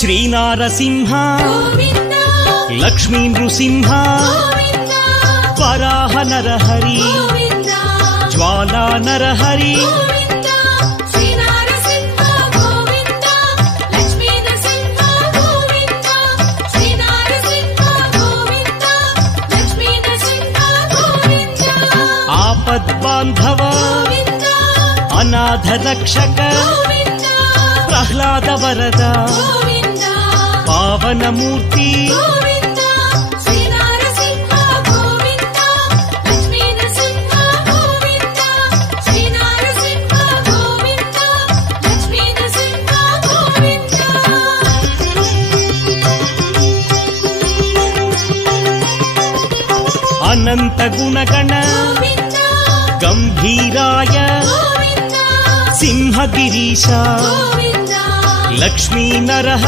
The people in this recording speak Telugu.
శ్రీనారసింహ లక్ష్మీ నృసింహ వరాహ నరహరి జ్వాలా నరహరి ఆపద్బాంధవ అనాథ రక్షక ప్రహ్లాద వరద పావనమూర్తి అనంత గుణగణ గంభీరాయ సింహగిరీశ లక్ష్మీ నరహ